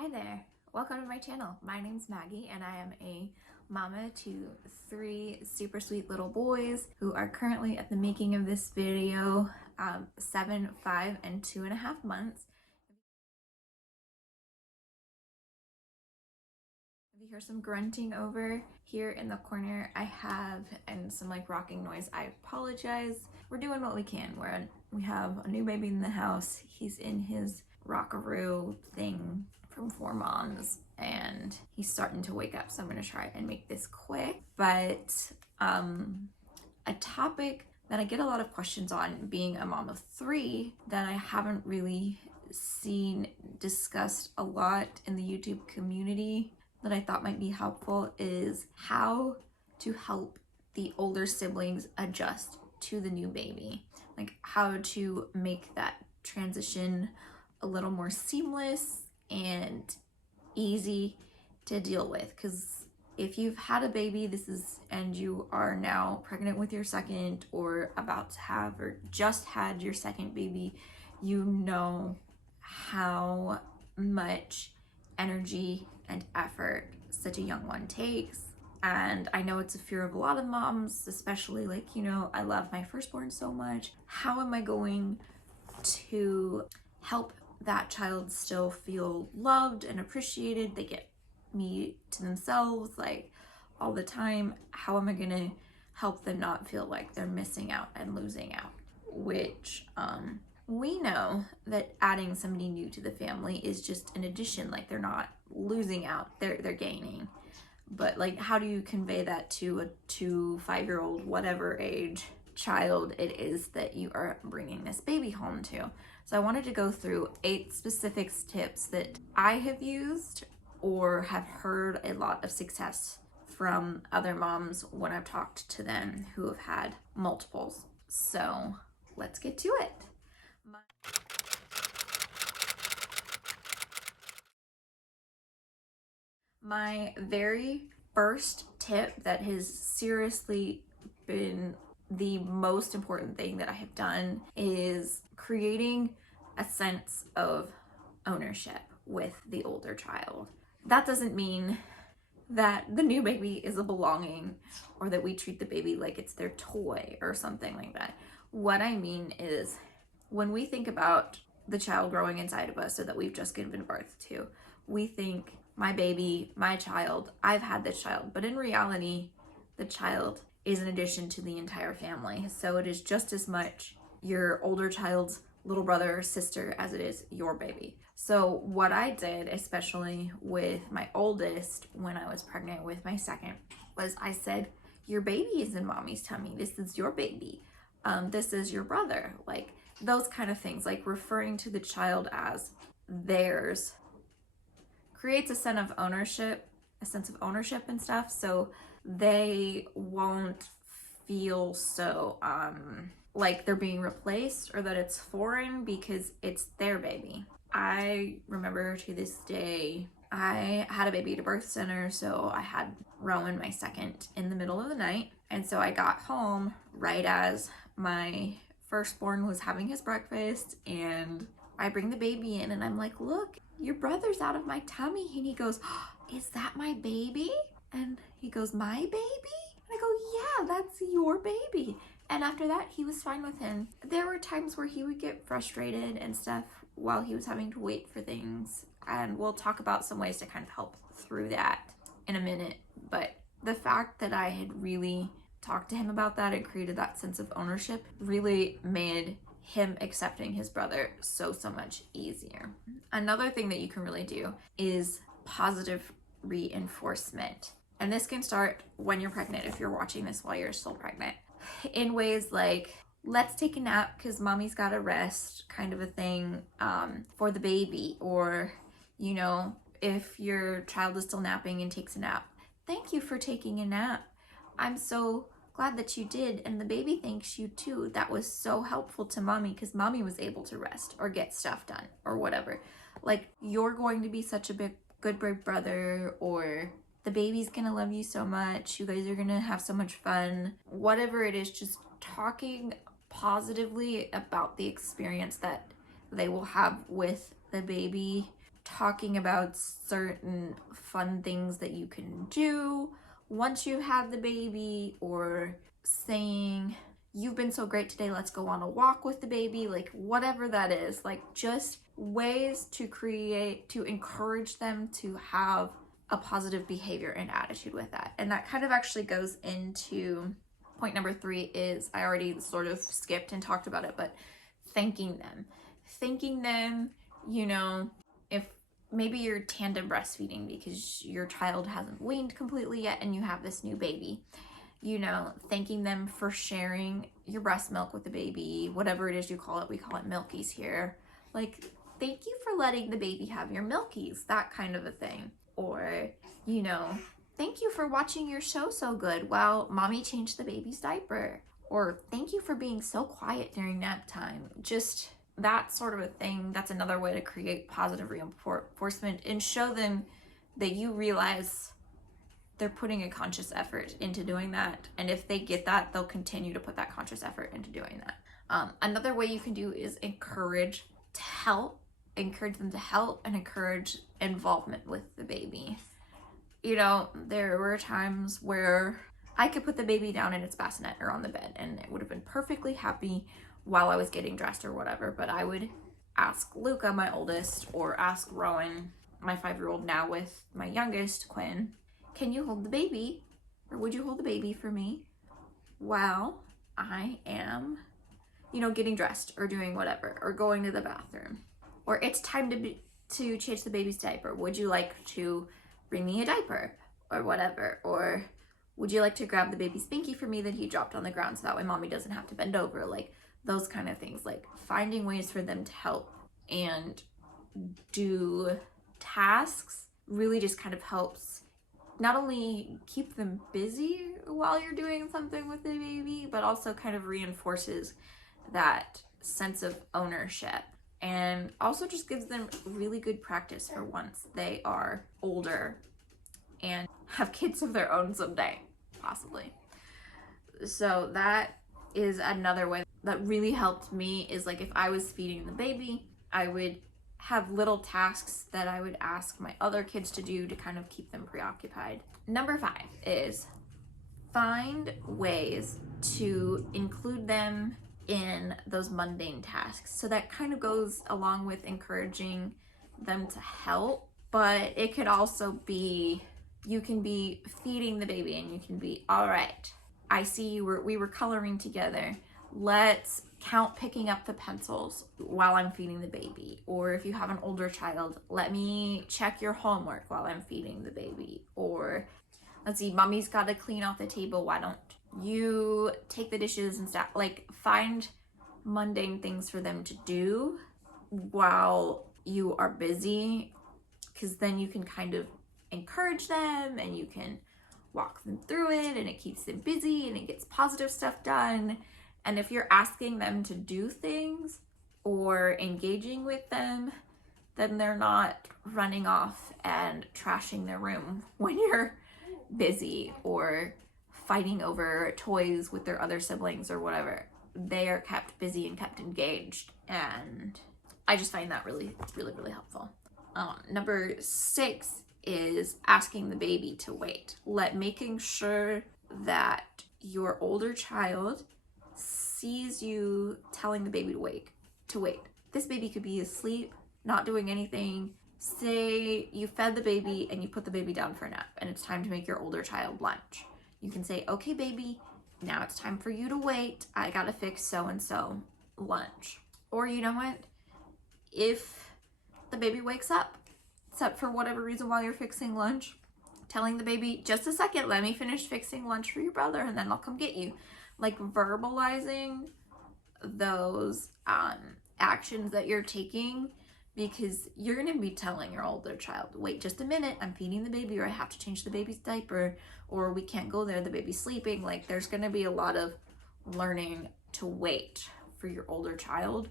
Hi there, welcome to my channel. My name's Maggie and I am a mama to 3 super sweet little boys who are currently at the making of this video 7, 5, and 2.5 months. If you hear some grunting over here in the corner and some like rocking noise, I apologize. We're doing what we can. We have a new baby in the house. He's in his rockaroo thing from 4 Moms and he's starting to wake up, so I'm going to try and make this quick. But a topic that I get a lot of questions on, being a mom of 3, that I haven't really seen discussed a lot in the YouTube community that I thought might be helpful, is how to help the older siblings adjust to the new baby. Like how to make that transition a little more seamless and easy to deal with. Because if you've had a baby, and you are now pregnant with your second, or about to have, or just had your second baby, you know how much energy and effort such a young one takes. And I know it's a fear of a lot of moms, especially I love my firstborn so much. How am I going to help that child still feel loved and appreciated? They get me to themselves like all the time. How am I gonna help them not feel like they're missing out and losing out? Which we know that adding somebody new to the family is just an addition. Like, they're not losing out, they're gaining. But like, how do you convey that to a 2, 5-year-old, whatever age child it is that you are bringing this baby home to? So I wanted to go through 8 specific tips that I have used or have heard a lot of success from other moms when I've talked to them who have had multiples. So let's get to it. My very first tip that has seriously been the most important thing that I have done is creating a sense of ownership with the older child. That doesn't mean that the new baby is a belonging or that we treat the baby like it's their toy or something like that. What I mean is, when we think about the child growing inside of us, or that we've just given birth to, we think, my baby, my child, I've had this child. But in reality, the child is an addition to the entire family. So it is just as much your older child's little brother or sister as it is your baby. So what I did, especially with my oldest when I was pregnant with my second, was I said, your baby is in mommy's tummy. This is your baby. This is your brother. Like, those kind of things, like referring to the child as theirs, creates a sense of ownership and stuff. So they won't feel so like they're being replaced or that it's foreign, because it's their baby. I remember to this day, I had a baby at a birth center, so I had Rowan, my second, in the middle of the night. And so I got home right as my firstborn was having his breakfast, and I bring the baby in and I'm like, look, your brother's out of my tummy. And he goes, oh, is that my baby? And he goes, my baby? And I go, yeah, that's your baby. And after that, he was fine with him. There were times where he would get frustrated and stuff while he was having to wait for things. And we'll talk about some ways to kind of help through that in a minute. But the fact that I had really talked to him about that and created that sense of ownership really made him accepting his brother so much easier. Another thing that you can really do is positive reinforcement. And this can start when you're pregnant, if you're watching this while you're still pregnant, in ways like, let's take a nap because mommy's got to rest, kind of a thing, for the baby. Or, if your child is still napping and takes a nap, thank you for taking a nap. I'm so glad that you did, and the baby thanks you too. That was so helpful to mommy because mommy was able to rest or get stuff done or whatever. Like, you're going to be such a good big brother, or the baby's gonna love you so much, you guys are gonna have so much fun. Whatever it is, just talking positively about the experience that they will have with the baby, talking about certain fun things that you can do once you have the baby, or saying, you've been so great today, let's go on a walk with the baby, like whatever that is, like just ways to encourage them to have a positive behavior and attitude with that. And that kind of actually goes into point number 3 is, I already sort of skipped and talked about it, but thanking them, you know, if maybe you're tandem breastfeeding because your child hasn't weaned completely yet and you have this new baby, you know, thanking them for sharing your breast milk with the baby, whatever it is you call it. We call it milkies here. Like, thank you for letting the baby have your milkies, that kind of a thing. Or, you know, thank you for watching your show so good while mommy changed the baby's diaper. Or thank you for being so quiet during nap time. Just that sort of a thing. That's another way to create positive reinforcement and show them that you realize they're putting a conscious effort into doing that. And if they get that, they'll continue to put that conscious effort into doing that. Another way you can do is encourage them to help and encourage involvement with the baby. You know, there were times where I could put the baby down in its bassinet or on the bed and it would have been perfectly happy while I was getting dressed or whatever, but I would ask Luca, my oldest, or ask Rowan, my 5-year-old now with my youngest, Quinn, can you hold the baby, or would you hold the baby for me while I am, you know, getting dressed or doing whatever, or going to the bathroom, or it's time to change the baby's diaper. Would you like to bring me a diaper or whatever? Or would you like to grab the baby's binky for me that he dropped on the ground so that way mommy doesn't have to bend over? Like those kind of things, like finding ways for them to help and do tasks really just kind of helps not only keep them busy while you're doing something with the baby, but also kind of reinforces that sense of ownership, and also just gives them really good practice for once they are older and have kids of their own someday, possibly. So that is another way that really helped me, is like if I was feeding the baby, I would have little tasks that I would ask my other kids to do to kind of keep them preoccupied. Number 5 is find ways to include them in those mundane tasks. So that kind of goes along with encouraging them to help, but it could also be, you can be feeding the baby and you can be, all right, I see we were coloring together. Let's count picking up the pencils while I'm feeding the baby. Or if you have an older child, let me check your homework while I'm feeding the baby. Or let's see, mommy's got to clean off the table. Why don't you take the dishes and stuff? Like find mundane things for them to do while you are busy, because then you can kind of encourage them and you can walk them through it, and it keeps them busy and it gets positive stuff done. And if you're asking them to do things or engaging with them, then they're not running off and trashing their room when you're busy or fighting over toys with their other siblings or whatever. They are kept busy and kept engaged, and I just find that really, really, really helpful. Number 6 is asking the baby to wait. Making sure that your older child sees you telling the baby to wait. This baby could be asleep, not doing anything. Say you fed the baby and you put the baby down for a nap and it's time to make your older child lunch. You can say, okay, baby, now it's time for you to wait. I gotta fix so-and-so lunch. Or you know what? If the baby wakes up, except for whatever reason while you're fixing lunch, telling the baby, just a second, let me finish fixing lunch for your brother and then I'll come get you. Like verbalizing those actions that you're taking, because you're going to be telling your older child, wait just a minute, I'm feeding the baby, or I have to change the baby's diaper, or we can't go there, the baby's sleeping. Like there's going to be a lot of learning to wait for your older child.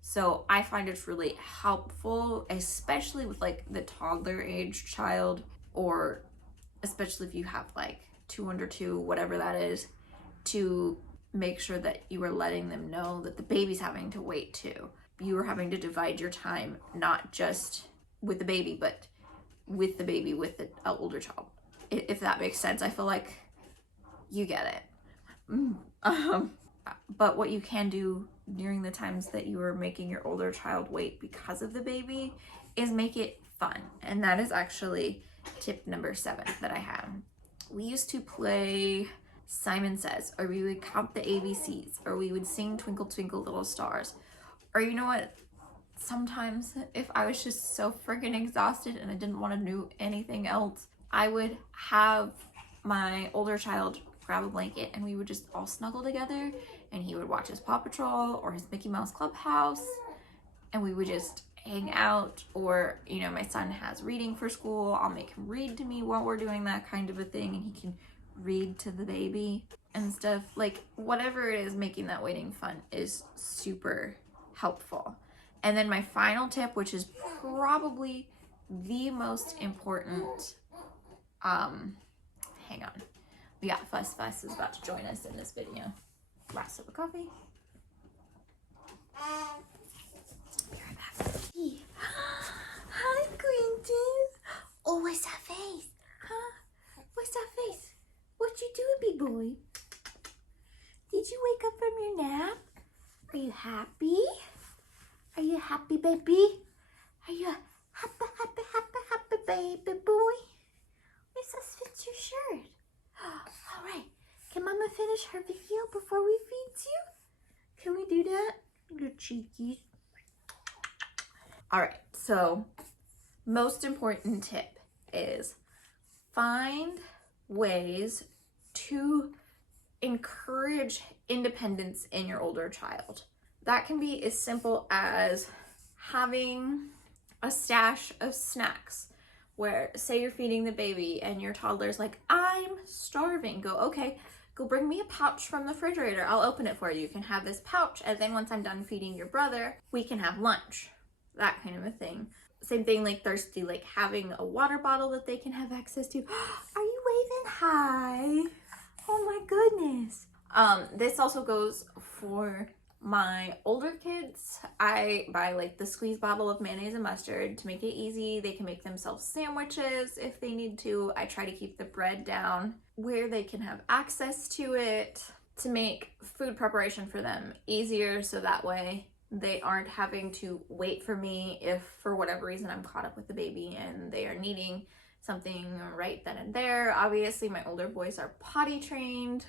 So I find it's really helpful, especially with like the toddler age child, or especially if you have like 2 under 2, whatever that is, to make sure that you are letting them know that the baby's having to wait too. You are having to divide your time, not just with the baby, but with the baby with an older child, if that makes sense. I feel like you get it. But what you can do during the times that you are making your older child wait because of the baby is make it fun. And that is actually tip number 7 that I have. We used to play Simon Says, or we would count the ABCs, or we would sing Twinkle Twinkle Little Stars. Or you know what? Sometimes if I was just so freaking exhausted and I didn't want to do anything else, I would have my older child grab a blanket and we would just all snuggle together, and he would watch his Paw Patrol or his Mickey Mouse Clubhouse, and we would just hang out. Or, you know, my son has reading for school. I'll make him read to me while we're doing that kind of a thing, and he can read to the baby and stuff. Like, whatever it is, making that waiting fun is super helpful. And then my final tip, which is probably the most important, hang on. We got Fuss is about to join us in this video. Last sip of coffee. Be right back. Hi, Quentin. Oh, what's that face? Huh? What's that face? What you doing, big boy? Did you wake up from your nap? Are you happy? Are you happy, baby? Are you happy, baby boy? Let's just fit your shirt. All right. Can Mama finish her video before we feed you? Can we do that? You're cheeky. All right. So, most important tip is find ways to encourage independence in your older child. That can be as simple as having a stash of snacks, where say you're feeding the baby and your toddler's like, I'm starving. Go, okay, go bring me a pouch from the refrigerator. I'll open it for you. You can have this pouch, and then once I'm done feeding your brother, we can have lunch. That kind of a thing. Same thing like thirsty, like having a water bottle that they can have access to. Are you waving hi? Oh my goodness. This also goes for my older kids. I buy like the squeeze bottle of mayonnaise and mustard to make it easy. They can make themselves sandwiches if they need to. I try to keep the bread down where they can have access to it to make food preparation for them easier, so that way they aren't having to wait for me if for whatever reason I'm caught up with the baby and they are needing something right then and there. Obviously my older boys are potty trained,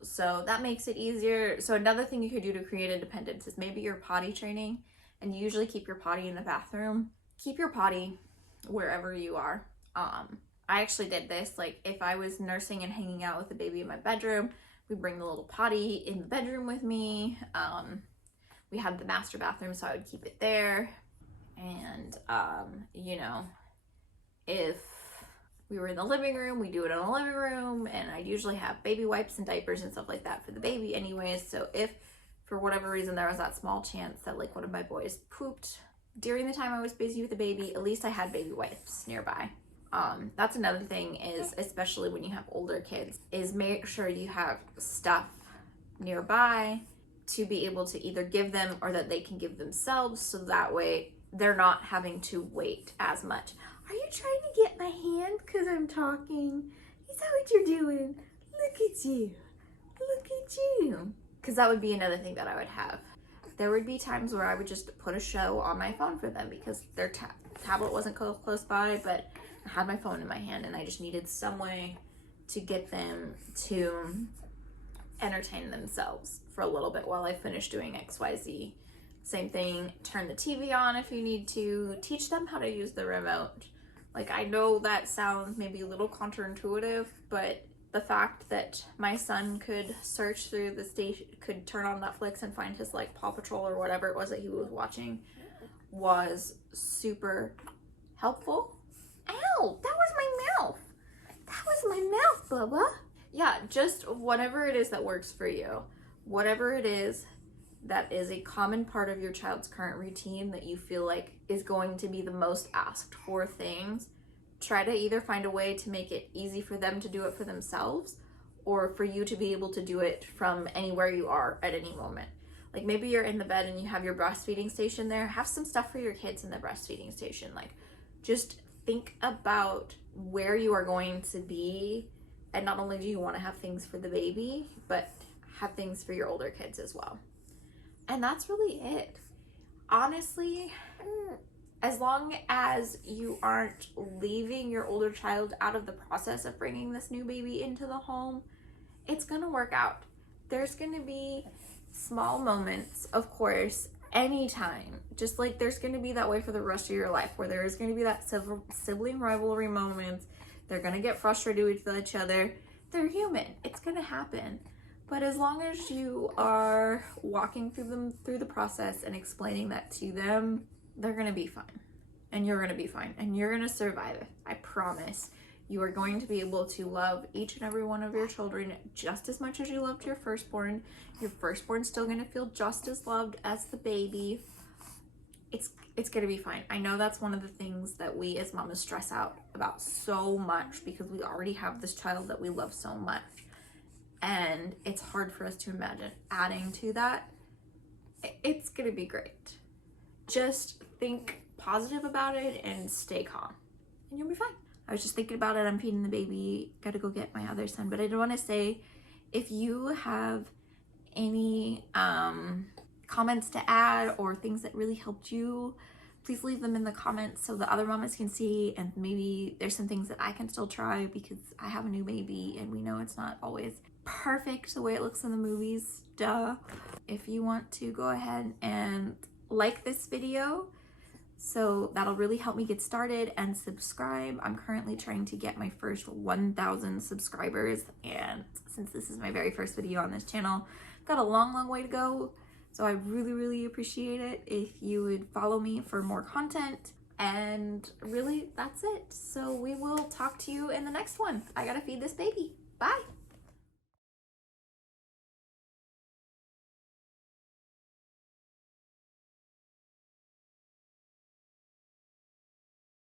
so that makes it easier. So another thing you could do to create independence is maybe you're potty training and you usually keep your potty in the bathroom. Keep your potty wherever you are. I actually did this, like if I was nursing and hanging out with the baby in my bedroom, we bring the little potty in the bedroom with me. We had the master bathroom, so I would keep it there. And, you know, if we were in the living room, we do it in the living room, and I'd usually have baby wipes and diapers and stuff like that for the baby anyways. So if for whatever reason there was that small chance that like one of my boys pooped during the time I was busy with the baby, at least I had baby wipes nearby. That's another thing is, especially when you have older kids, is make sure you have stuff nearby to be able to either give them or that they can give themselves, so that way they're not having to wait as much. Are you trying to get my hand because I'm talking? Is that what you're doing? Look at you. Look at you. Because that would be another thing that I would have. There would be times where I would just put a show on my phone for them because their tablet wasn't close by, but I had my phone in my hand and I just needed some way to get them to entertain themselves for a little bit while I finish doing XYZ. Same thing, turn the TV on if you need to. Teach them how to use the remote. Like, I know that sounds maybe a little counterintuitive, but the fact that my son could search through the station, could turn on Netflix and find his like Paw Patrol or whatever it was that he was watching was super helpful. Ow, that was my mouth. That was my mouth, Bubba. Yeah, just whatever it is that works for you. Whatever it is that is a common part of your child's current routine that you feel like is going to be the most asked for things, try to either find a way to make it easy for them to do it for themselves or for you to be able to do it from anywhere you are at any moment. Like maybe you're in the bed and you have your breastfeeding station there. Have some stuff for your kids in the breastfeeding station, like just think about where you are going to be, and not only do you want to have things for the baby, but have things for your older kids as well. And that's really it. Honestly, as long as you aren't leaving your older child out of the process of bringing this new baby into the home, it's gonna work out. There's gonna be small moments, of course, anytime, just like there's gonna be that way for the rest of your life, where there is gonna be that sibling rivalry moments. They're gonna get frustrated with each other. They're human. It's gonna happen. But as long as you are walking through the process and explaining that to them, they're gonna be fine. And you're gonna be fine. And you're gonna survive it. I promise. You are going to be able to love each and every one of your children just as much as you loved your firstborn. Your firstborn's still gonna feel just as loved as the baby. It's gonna be fine. I know that's one of the things that we as mamas stress out about so much, because we already have this child that we love so much. And it's hard for us to imagine adding to that. It's gonna be great. Just think positive about it and stay calm, and you'll be fine. I was just thinking about it. I'm feeding the baby. Gotta go get my other son. But I do want to say, if you have any comments to add or things that really helped you, please leave them in the comments so the other mamas can see, and maybe there's some things that I can still try, because I have a new baby and we know it's not always perfect the way it looks in the movies. Duh. If you want to go ahead and like this video, so that'll really help me get started, and subscribe. I'm currently trying to get my first 1,000 subscribers, and since this is my very first video on this channel, got a long way to go. So I really appreciate it if you would follow me for more content. And really, that's it. So we will talk to you in the next one. I gotta feed this baby. Bye.